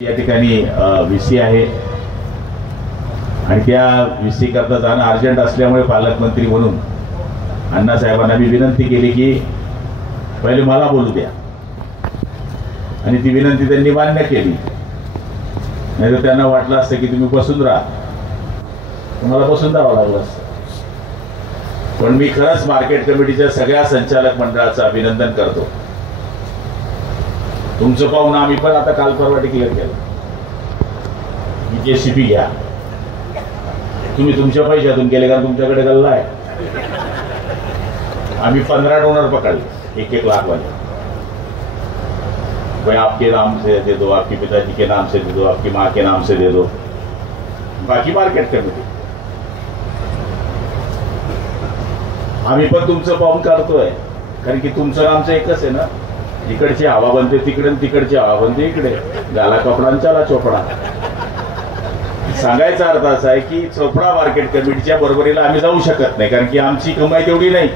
या ठिकाणी व्हीसी आहे आणि त्या व्हीसी करता जाणं अर्जंट असल्यामुळे पालकमंत्री म्हणून अण्णासाहेबांना मी विनंती केली की पहिले मला बोलू द्या आणि ती विनंती त्यांनी मान्य केली. नाहीतर त्यांना वाटलं असतं की तुम्ही बसून राहा, तुम्हाला बसून राहावं लागलं असतं. पण मी खरंच मार्केट कमिटीच्या सगळ्या संचालक मंडळाचं अभिनंदन करतो. तुमचं पाहून आम्ही पण आता काल परवा डिक्लेअर केलं की JCB घ्या. तुम्ही तुमच्या पैशातून केले का तुमच्याकडे गल्ला आहे. आम्ही 15 डोनर पकडले 1-1 लाख वाले. भाई आपके नाम से दे दो, आपके पिताजी के नाम से दे दो, आपकी माँ के नाम से दे दो, बाकी मार्केट कमिटी. आम्ही पण तुमचं पाहून काढतोय कारण की तुमचं आमचं एकच आहे ना. इकडची हवा बनते तिकडे, तिकडची हवा बनते इकडे. गाला कपडा चला चोपडा. सांगायचा अर्थ असा आहे की चोपडा मार्केट कमिटीच्या बरोबरीला आम्ही जाऊ शकत नाही कारण की आमची कमाई तेवढी नाही.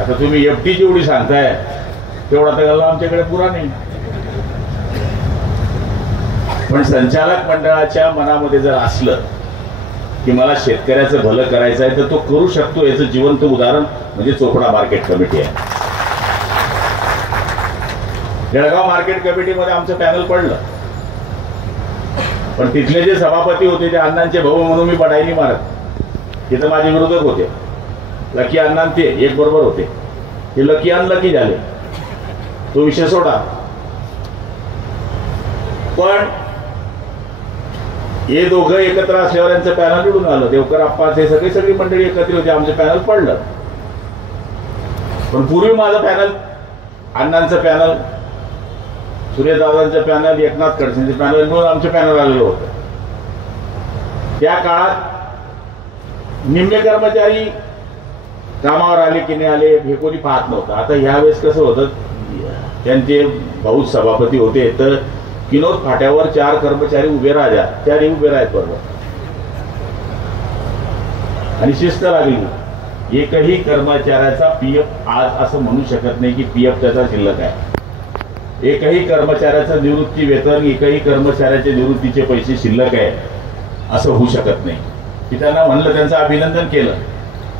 आता तुम्ही FD जेवढी सांगताय तेवढा तर गल्ला आमच्याकडे पुरा नाही. पण संचालक मंडळाच्या मनामध्ये जर असलं की मला शेतकऱ्याचं भलं करायचं आहे तर तो करू शकतो, याचं जिवंत उदाहरण म्हणजे चोपडा मार्केट कमिटी आहे. जळगाव मार्केट कमिटीमध्ये आमचं पॅनल पडलं, पण तिथले जे सभापती होते ते अण्णांचे भाऊ म्हणून मी बडाई नाही मारत. तिथं माझे विरोधक होते. लकी अण्णा ते एक बरोबर होते. ते लकी अनलकी झाले, तो विषय सोडा. पण हे दोघं एकत्र असल्यावर यांचं पॅनल निवडून आलं. देवकर अप्पा ते सगळी मंडळी एकत्र होती, आमचं पॅनल पडलं. पण पूर्वी माझं पॅनल, अण्णांचं पॅनल, सूर्यदादांचं पॅनल, एकनाथ खडसेंचं पॅनल मिळून आमचं पॅनल आलेलं होतं. त्या काळात निम्मे कर्मचारी कामावर आले की नाही आले हे कोणी पाहत नव्हतं. आता ह्यावेळेस कसं होतं, त्यांचे भाऊ सभापती होते तर किनोद फाट्यावर 4 कर्मचारी उभे राहा, 4 उभे राहत बरोबर. आणि शिस्त लागली. एकही कर्मचाऱ्याचा PF आज असं म्हणू शकत नाही की PF त्याचा शिल्लक आहे. एकही कर्मचाऱ्याचं निवृत्ती वेतन, एकही कर्मचाऱ्याचे निवृत्तीचे पैसे शिल्लक आहे असं होऊ शकत नाही. की त्यांना म्हणलं, त्यांचं अभिनंदन केलं,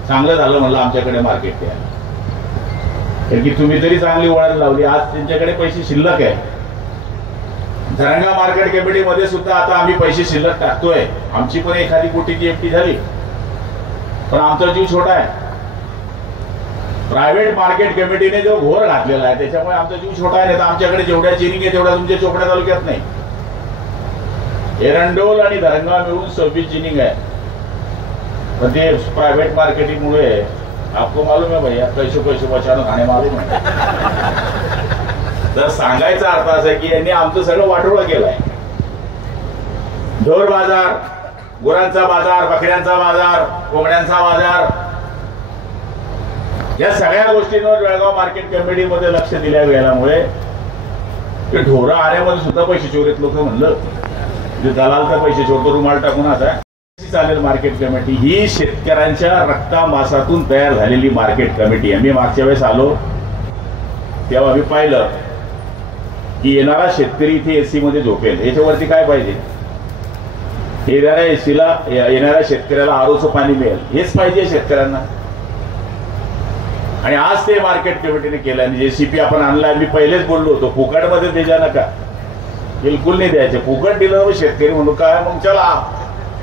चांगलं झालं म्हणलं आमच्याकडे मार्केट द्या. कारण की तुम्ही तरी चांगली वळण लावली. आज त्यांच्याकडे पैसे शिल्लक आहे. धरणगाव मार्केट कमिटीमध्ये सुद्धा आता आम्ही पैसे शिल्लक टाकतोय. आमची पण एखादी कोटीची FD झाली, पण आमचा जीव छोटा आहे. प्रायव्हेट मार्केट कमिटीने जो घोर घातलेला आहे त्याच्यामुळे आमचा जीव छोटा आहे. नाही तर आमच्याकडे जेवढ्या जिनिंग आहे तेवढ्या तुमच्या चोपड्या तालुक्यात नाही. एरंडोल आणि धरणगाव मिळून 26 जिनिंग आहे. पण ते प्रायव्हेट मार्केटिंगमुळे आपको मालूम है भैया, कैसे बचाना खाणे मालूम आहे. तर सांगायचा अर्थ असा आहे की यांनी आमचं सगळं वाटोळं केलंय. ढोर बाजार, गुरांचा बाजार, बकऱ्यांचा बाजार, कोंबड्यांचा बाजार, या सगळ्या गोष्टींवर जळगाव मार्केट कमिटीमध्ये लक्ष दिल्या गेल्यामुळे ते ढोरं आण्यामध्ये सुद्धा पैसे चोरीत लोक म्हणलं म्हणजे दलाल तर पैसे चोरतो रुमाल टाकून. आता चालेल मार्केट कमिटी ही शेतकऱ्यांच्या रक्तामासातून तयार झालेली मार्केट कमिटी आहे. मी मागच्या वेळेस आलो तेव्हा मी पाहिलं की येणारा शेतकरी इथे AC मध्ये झोपेल. याच्यावरती काय पाहिजे? येणाऱ्या शेतकऱ्याला आरोचं पाणी मिळेल, हेच पाहिजे शेतकऱ्यांना. आणि आज ते मार्केट कमिटीने केलं. आणि JCB आपण आणलाय. मी पहिलेच बोललो होतो फुकटमध्ये द्यायच्या नका, बिलकुल नाही द्यायचे. फुकट दिलं शेतकरी म्हणून काय मग चला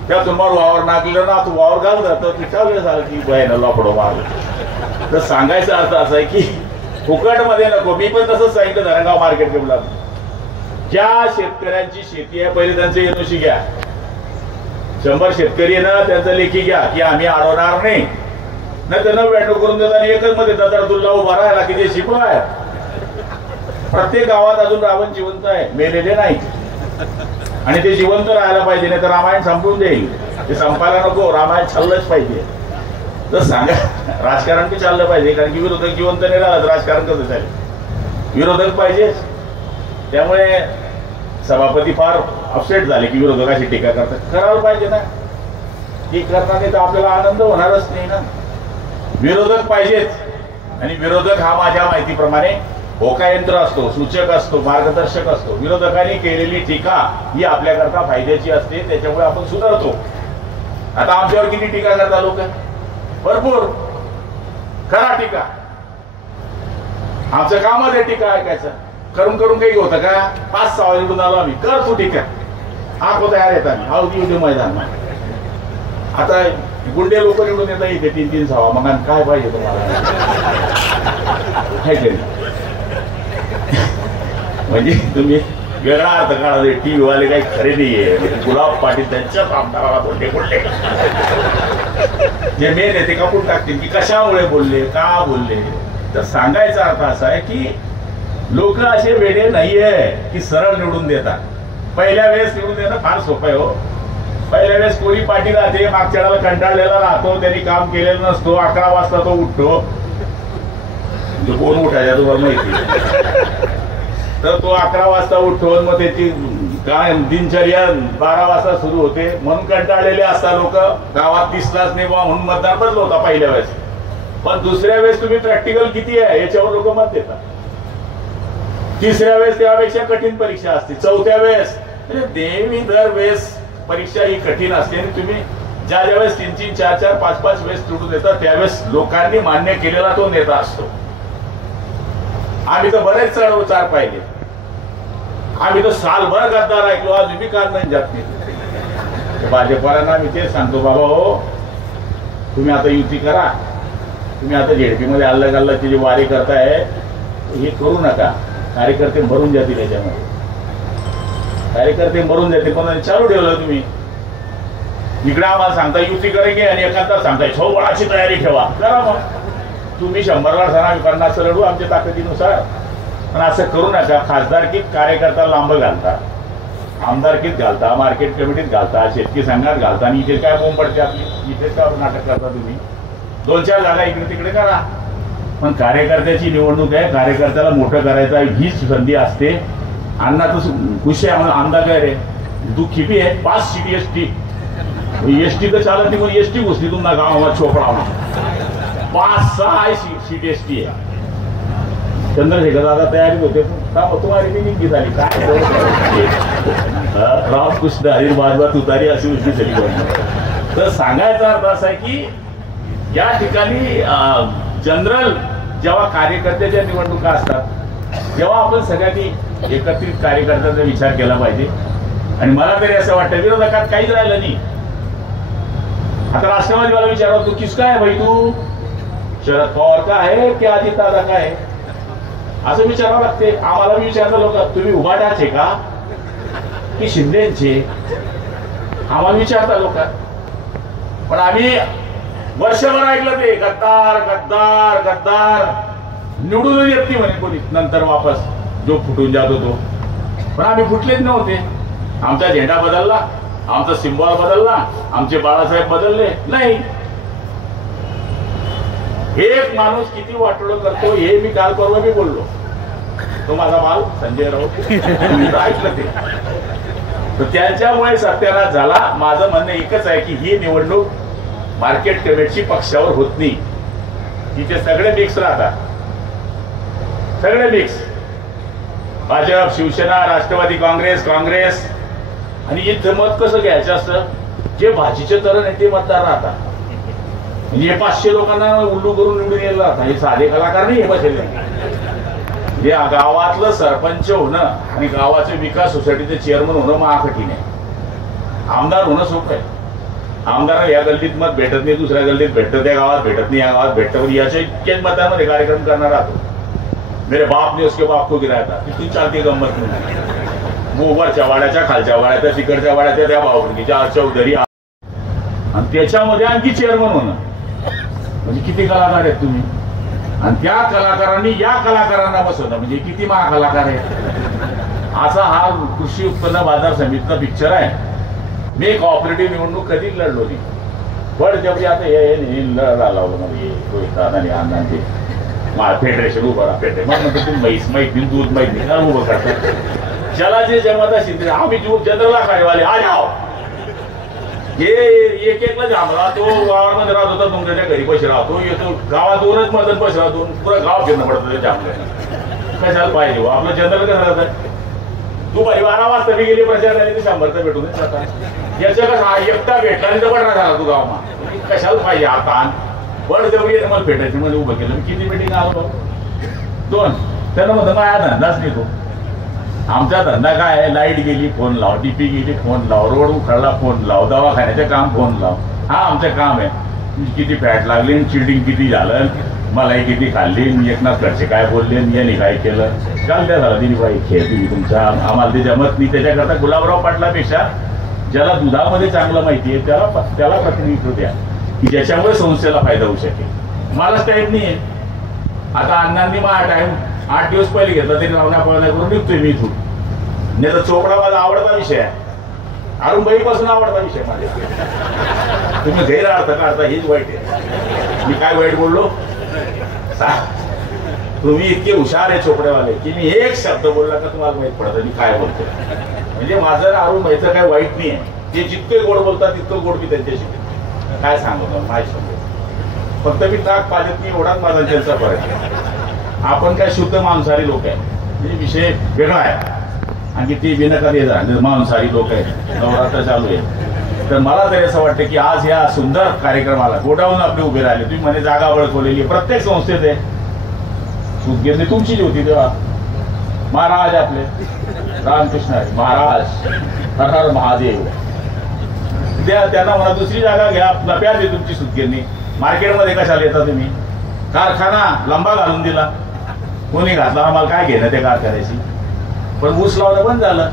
त्या तुम्हाला वावर नाकलं ना, तू वावर घाल जातो तिथं वेळ झालं की बयानं लपडो मारलं. तर सांगायचा अर्थ असा आहे की फुकटमध्ये नको. मी पण तसंच सांगितलं धरणगाव मार्केट कमिटीला, ज्या शेतकऱ्यांची शेती आहे पहिले त्यांचं NOC घ्या. 100 शेतकरी ना त्यांचं लेखी घ्या की आम्ही अडवणार नाही. नाही तर 99 करून देतात आणि एकच मध्ये दरदुल्ला उभा राहायला की जे शिकलो आहे. प्रत्येक गावात अजून रावण जिवंत आहे, मेलेले नाही. आणि ते जिवंत राहायला पाहिजे, नाही तर रामायण संपून जाईल. ते संपायला नको, रामायण चाललंच पाहिजे. तर सांगा राजकारण बी चाललं पाहिजे कारण की विरोधक जिवंत नाही राहिला तर राजकारण कसं चालेल? विरोधक पाहिजेच. त्यामुळे सभापती फार अपसेट झाले की विरोधकाची टीका करतात. करायला पाहिजे ना, ती करणार नाही तर आपल्याला आनंद होणारच नाही ना. विरोधक पाहिजेच. आणि विरोधक हा माझ्या माहितीप्रमाणे होकायंत्र असतो, सूचक असतो, मार्गदर्शक असतो. विरोधकांनी केलेली टीका ही आपल्याकरता फायद्याची असते, त्याच्यामुळे आपण सुधारतो. आता आमच्यावर किती टीका करता लोक? भरपूर. करा टीका, आमचं कामच आहे टीका ऐकायचं. करून करून काही होतं का? 5-6 निवडून आलो आम्ही, कर तू टीका. आपण तयार येतात, हा उद्या मैदान. आता गुंडे लोक निवडून येतात इथे 3-3 सभा, मग काय पाहिजे तुम्हाला? काय तरी म्हणजे तुम्ही वेगळा अर्थ काढा. टीव्ही वाले काही खरे नाहीये. गुलाब पाटील त्यांच्याच आमदाराला बोलले जे मेन आहे ते कापून टाकतील की कशामुळे बोलले, का बोलले. तर सांगायचा अर्थ असा आहे की लोक असे वेडे नाहीये की सरळ निवडून देतात. पहिल्या वेळेस निवडून देणं फार सोपं आहे हो. पहिल्या वेळेस कोणी पाठी राहते, मागच्या वेळेला कंटाळलेला राहतो, त्यांनी काम केलेलं नसतो, 11 वाजता तो उठतो. कोण उठायचा तुम्हाला माहिती? तर तो 11 वाजता उठतो, मग त्याची काय दिनचर्या 12 वाजता सुरू होते. म्हणून कंटाळलेले असतात लोक. गावात दिसलाच नाही बा म्हणून मतदार बदल होता पहिल्या वेळेस. पण दुसऱ्या वेळेस तुम्ही प्रॅक्टिकल किती आहे याच्यावर लोक मत देतात. तिसऱ्या वेळेस त्यापेक्षा कठीण परीक्षा असते. चौथ्या वेळेस नेहमी दर वेळेस परीक्षा ही कठीण असते. आणि तुम्ही ज्या वेळेस 3-3, 4-4, 5-5 वेळेस निवडून येतात त्यावेळेस लोकांनी मान्य केलेला तो नेता असतो. आम्ही तर बरेच चढ-उतार पाहिले. आम्ही तर सालभर गद्दार ऐकलो, आज मी काल नाही जात नाही. भाजपवाल्यांना मी तेच सांगतो, बाबा हो तुम्ही आता युती करा. तुम्ही आता झेडपी मध्ये अल्लग जी वारी करताय हे करू नका. कार्यकर्ते मरून जातील याच्यामध्ये. कार्यकर्ते मरून जातील. पण चालू ठेवलं तुम्ही. इकडे आम्हाला सांगता युती करेंगे आणि एखादा सांगताय छौबळाची तयारी ठेवा. करा मग. तुम्ही 100ला सर, आम्ही 50 लढू आमच्या ताकदीनुसार. पण असं करू नका. खासदारकीत कार्यकर्ता लांब घालता, आमदारकीत घालता, मार्केट कमिटीत घालता, शेतकी संघात घालता. आणि इथे काय बोंब पडते आपली? इथेच का नाटक करता तुम्ही? 2-4 जागा इकडे तिकडे करा. पण कार्यकर्त्याची निवडणूक आहे, कार्यकर्त्याला मोठं करायचं आहे, हीच संधी असते. अण्णा तर खुश आहे, आमदार काय रे तू खिपी आहे. 5 सीट एसटी तर चालत नाही, पण एसटी घुसली तुम्हाला गावात छोपडा. 5-6 सीट एसटी आहे. चंद्रशेखर दादा तयारीत होते, तुम्हाला निघी झाली काय? रामकृष्ण हरी बाजवा तुतारी अशी उष्टी झाली. तर सांगायचा अर्थ असा आहे की या ठिकाणी जनरल जेव्हा कार्यकर्त्याच्या निवडणुका असतात तेव्हा आपण सगळ्यांनी एकत्रित कार्यकर्त्याचा विचार केला पाहिजे. आणि मला तरी असं वाटतं विरोधकात काहीच राहिलं नाही. आता राष्ट्रवादीवाला विचारतो तू किसका आहे भाई? तू शरद पवार का आहे की अजित दादा का आहे असं विचारावं लागते. आम्हाला विचारलं लोक तुम्ही उभाटाचे का की शिंदेचे? आम्हाला विचारता लोक. पण आम्ही वर्षभर ऐकलं ते गद्दार गद्दार गद्दार. निवडून येत नाही म्हणे कोणी. नंतर वापस जो फुटून जात होतो. पण आम्ही फुटलेच नव्हते. आमचा झेंडा बदलला, आमचा सिंबॉल बदलला, आमचे बाळासाहेब बदलले नाही. एक माणूस किती वाटोळं करतो हे मी काल परवा मी बोललो. तो माझा बाल संजय राऊत ऐकलं ते. तर त्यांच्यामुळे सत्यानाश झाला. माझं म्हणणं एकच आहे की ही निवडणूक मार्केट कमिटीची पक्षावर होत नाही. तिथे सगळे मिक्स राहतात, सगळे मिक्स. भाजप, शिवसेना, राष्ट्रवादी काँग्रेस, आणि इथं मत कसं घ्यायचं असतं? जे भाजीचे तरण आहे ते मतदार राहतात. म्हणजे 500 लोकांना उल्लू करून निवडून यायला राहतात. हे साधे कलाकार नाही हे बसले. हे गावातलं सरपंच होणं आणि गावाचे विकास सोसायटीचे चेअरमन होणं महाकठीण आहे. आमदार होणं सोपं आहे. आमदार या गल्लीत मत भेटत नाही, दुसऱ्या गल्लीत भेटतं, त्या गावात भेटत नाही, या गावात भेटतं. पण याच्या इतक्याच मतांमध्ये कार्यक्रम करणार राहतो. मेरे बाप ने उसके बाप को गिराया था. किती चालते गंमत नाही. वरच्या वाड्याच्या, खालच्या वाड्याच्या, तिकडच्या वाड्याच्या, त्या भावकीच्या चौधरी. आणि त्याच्यामध्ये आणखी चेअरमन होणं म्हणजे किती कलाकार आहेत तुम्ही. आणि त्या कलाकारांनी या कलाकारांना बसवणं म्हणजे किती महाकलाकार आहेत. असा हा कृषी उत्पन्न बाजार समितीचा पिक्चर आहे. मी कॉपरेटिव्ह निवडणूक कधीच लढलो नाही. पण जेवढी आता हे लढा लावलं म्हणजे रोहित दादाने अण्णांचे फेडरेशन उभं राहा. फेडरेशन मग तुम्ही म्हैस माहित नाही, दूध माहित नाही, काय उभं करतात. ज्याला जे जमात असेल आम्ही जनरला खायवाले आ जाओ. हे एक एकला जांभळा तो गावामध्ये राहत होता, तुमच्या घरी पैसे राहतो, येतो गावात 2च मजन पैसे राहतो, पुरा गाव फिरणं पडतं त्याच्या आपल्याला. कशाला पाहिजे हो? आपलं जनरल कसं राहतं, तू 12 वाजता गेली प्रचार झाली तर 100 भेटून याच्या कसं एकटा भेटला आणि जबरना झाला तू गावमा, कशाला पाहिजे आता बळ जवळ येते मला भेटायचं मध्ये उभं केलं. मी किती मिटिंग आलो 2. त्यांना म्हणतो माझा धंदाच नाही तो. आमचा धंदा काय आहे, लाईट गेली फोन लाव, डीपी गेली फोन लाव, रोड उखडला फोन लाव, दवाखान्याचं काम फोन लाव. हा आमचं काम आहे. किती फॅट लागली, चिल्डिंग किती झालं, मलाई किती खाल्ली, एकनाथ खडसे काय बोलले, यांनी काय केलं, काल त्या झाला दिलीबाई खेळ तुम्ही तुमचा, आम्हाला ते जमत नाही. त्याच्याकरता गुलाबराव पाटलापेक्षा ज्याला दुधामध्ये चांगलं माहिती आहे त्याला प्रतिनिधित्व द्या की ज्याच्यामुळे संस्थेला फायदा होऊ शकेल. मलाच टाईम नाही आहे. आता अण्णांनी माझा टाईम 8 दिवस पहिले घेतला तरी लावण्या पळण्या करून निघतोय मी इथून. नाही तर चोपडा माझा आवडता विषय आहे, अरुणबाईपासून आवडता विषय माझ्या. तुम्ही गैर अर्थ काढता हेच वाईट आहे. मी काय वाईट बोललो तुम्ही इतके हुशार आहे चोपड्यावाले की मी एक शब्द बोलला का तुम्हाला माहित पडतं मी काय बोलतो. म्हणजे माझं अरुणबाईचं काय वाईट नाही आहे. ते जितके गोड बोलतात तितकं गोड मी त्यांच्याशी काय सांगतो माझ्या शब्द. फक्त मी ताक पाजत नाही एवढाच माझा त्यांचा फरक आहे. आपण काय शुद्ध मांसाहारी लोक आहे, म्हणजे विषय वेगळा आहे. आणि ती बिनकधी मांसाहारी लोक आहेत, नवरात्र चालू आहे. तर मला तरी असं वाटतं की आज या सुंदर कार्यक्रमाला गोडाऊन आपले उभे राहिले. तुम्ही म्हणे जागा बळकवलेली प्रत्येक संस्थेत आहे. सुतगिरणी तुमची जी होती तेव्हा महाराज आपले रामकृष्ण महाराज हर हर महादेव त्यांना म्हणा दुसरी जागा घ्या, नफ्यात आहे तुमची सुतगिरणी. मार्केटमध्ये कशाला येता तुम्ही? कारखाना लंबा घालून दिला, कोणी घातला, आम्हाला काय घेणं त्या कारखान्याची. पण ऊस लावणं बंद झालं.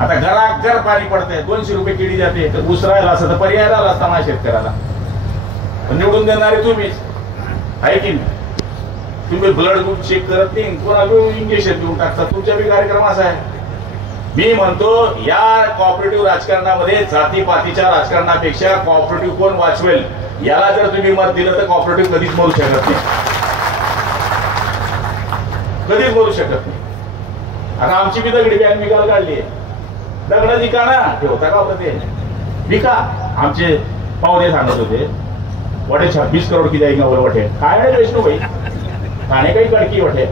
आता घर पाणी पडतंय, 200 रुपये केळी जाते. तर ऊस राहिला असं तर पर्याय राहिला असता माझ्या शेतकऱ्याला. पण निवडून देणारे तुम्हीच आहे की नाही. तुम्ही ब्लड ग्रुप चेक करत नाही, कोणाला इंजेक्शन देऊन टाकता. तुमचा बी कार्यक्रम असा आहे. मी म्हणतो या कॉपरेटिव्ह राजकारणामध्ये जातीपातीच्या राजकारणापेक्षा कॉपरेटिव्ह कोण वाचवेल याला जर तुम्ही मत दिलं तर कॉपरेटिव्ह कधीच मरू शकत नाही, कधीच मरू शकत नाही. आता आमची बी दगडी बँक विकायला काढली आहे. दगड विका ना, ठेवता का आपलं ते विका. आमचे पाहुणे सांगत होते वटे 26 करोड़ की जाएगा बोले वटे काय नाही वैष्णो भाई खाने काही कड़की वटे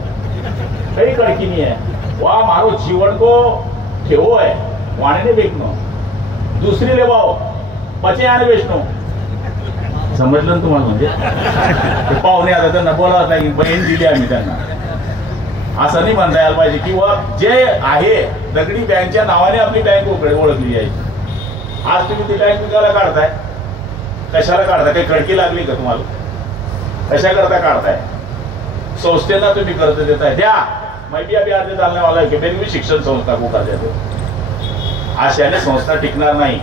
काही कड़की नहीं है. वहाँ मारो जीवन को ठेवो है वाणे ने बेचनो, दुसरी लेवाओ पचे आने बेचनो. समजलं ना तुम्हाला? म्हणजे पाहुणे आता त्यांना बोलावं नाही, बहीण दिली आम्ही त्यांना. असं नाही म्हणता यायला पाहिजे किंवा जे आहे दगडी बँकच्या नावाने आपली बँक ओळखली जायची. आज तुम्ही ती बँक विकायला काढताय, कशाला काढताय? काही खडकी लागली का तुम्हाला? कशा करता काढताय? संस्थेला तुम्ही कर्ज देताय, द्या. मैं भी अभी आगे डालने वाला है कि मेरी भी शिक्षण संस्था को कर्ज दे. अशाने संस्था टिकणार नाही.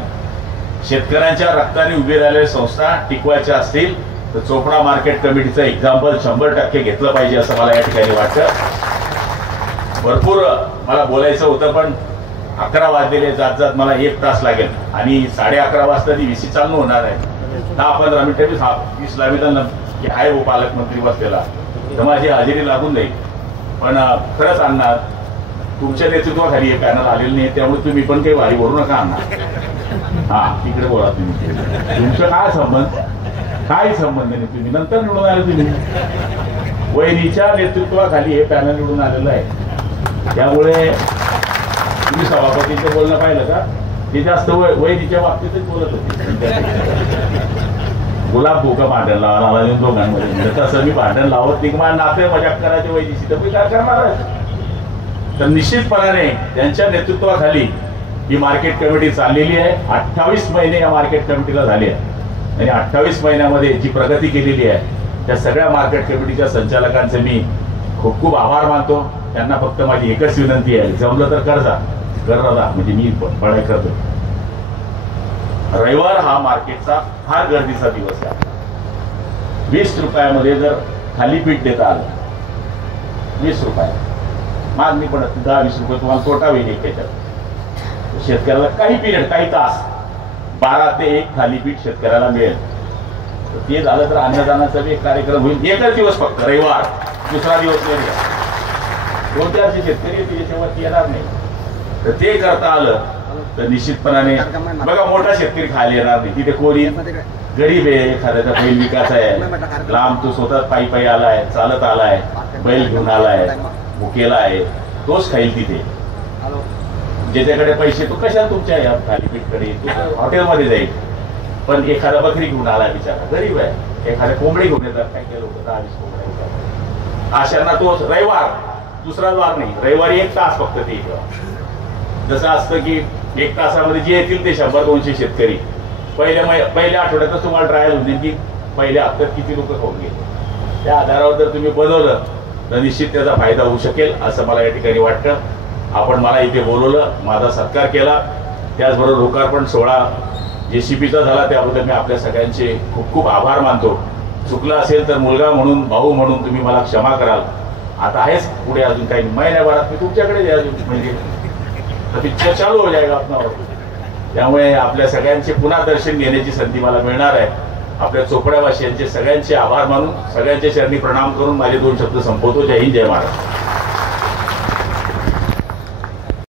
शेतकऱ्यांच्या रक्ताने उभी राहिलेल्या संस्था टिकवायच्या असतील तर चोपडा मार्केट कमिटीचं एक्झाम्पल 100% घेतलं पाहिजे असं मला या ठिकाणी वाटतं. भरपूर मला बोलायचं होतं पण 11 वाजलेले जात जात मला 1 तास लागेल आणि 11:30 वाजता ती VC चालू होणार आहे. 10-15 मिनिटं 20 लागेल की आहे वो पालकमंत्री बसलेला तर माझी हजेरी लागून जाईल. पण खरंच आणणार तुमच्या नेतृत्वाखाली हे पॅनल आलेलं नाही, त्यामुळे तुम्ही पण काही वारी भरू नका आणणार. हा तिकडे बोला तुम्ही. तुमचं काय संबंध? काही संबंध नाही. तुम्ही नंतर निवडून आले. तुम्ही वहिनीच्या नेतृत्वाखाली हे पॅनल निवडून आलेलं आहे. त्यामुळे तुम्ही सभापतींचं बोलणं पाहिलं का? ते जास्त वहिनीच्या बाबतीतच बोलत होते. गुलाब भोका भांडण लावा दोघांमध्ये. तसं मी भांडण लावत नाही. मला नाते मजाक करायचे वैदिशी तर मी काय करणार. तर निश्चितपणाने त्यांच्या नेतृत्वाखाली ही मार्केट कमिटी चाललेली आहे. 28 महिने या मार्केट कमिटीला झाले आहे आणि 28 महिन्यामध्ये जी प्रगती केलेली आहे त्या सगळ्या मार्केट कमिटीच्या संचालकांचे मी खूप खूप आभार मानतो. त्यांना फक्त माझी एकच विनंती आहे, जमलं तर कर्जा म्हणजे मी पढाई करतो. रविवार हा मार्केटचा फार गर्दीचा दिवस आहे. 20 रुपयामध्ये जर थालीपीठ देता आलं 20 रुपये मागणी पडत 10-20 रुपये तुम्हाला तोटा होईल. त्याच्यात शेतकऱ्याला काही पिरियड काही तास 12 ते 1 थालीपीठ शेतकऱ्याला मिळेल. तर ते झालं तर अन्नदानाचा एक कार्यक्रम होईल. एकच दिवस फक्त रविवार, दुसरा दिवस नाही. 2-400 शेतकरी त्याच्यावरती येणार नाही. तर ते करता आलं तर निश्चितपणाने बघा मोठा शेतकरी खायला येणार नाही. तिथे कोणी गरीब आहे, एखाद्याचा बैल विकास आहे, लांब तो स्वतः पायी आलाय, चालत आलाय, बैल घेऊन आलाय, भुकेला आहे तोच खाईल तिथे. ज्याच्याकडे पैसे तो कशाला तुमच्या या थालीपीठकडे हॉटेलमध्ये जाईल. पण एखादा बकरी घेऊन आला बिचारा गरीब आहे, एखाद्या कोंबडी घेऊन येतात काही काही लोक 10-20 कोंबड्या येतात. अशांना तो रविवार दुसरा वार नाही, रविवारी 1 तास फक्त ते येतं. जसं असतं की 1 तासामध्ये जे येतील ते 100-200 शेतकरी पहिल्या आठवड्यातच तुम्हाला ट्रायल होईल की पहिल्या हप्त्यात किती लोक खाऊन गेले. त्या आधारावर जर तुम्ही बनवलं तर निश्चित त्याचा फायदा होऊ शकेल असं मला या ठिकाणी वाटतं. आपण मला इथे बोलवलं, माझा सत्कार केला, त्याचबरोबर लोकार्पण सोहळा JCPचा झाला त्याबद्दल मी आपल्या सगळ्यांचे खूप खूप आभार मानतो. चुकलं असेल तर मुलगा म्हणून भाऊ म्हणून तुम्ही मला क्षमा कराल. आता आहेच पुढे अजून काही महिन्याभरात मी तुमच्याकडे अजून म्हणजे पिक्चर चालू हो जाएगा अपना. त्यामुळे आपल्या सगळ्यांचे पुन्हा दर्शन घेण्याची संधी मला मिळणार आहे. आपल्या चोपड्यावासियांचे सगळ्यांचे आभार मानून सगळ्यांच्या चरणी प्रणाम करून माझे 2 शब्द संपवतो. जय हिंद, जय महाराष्ट्र.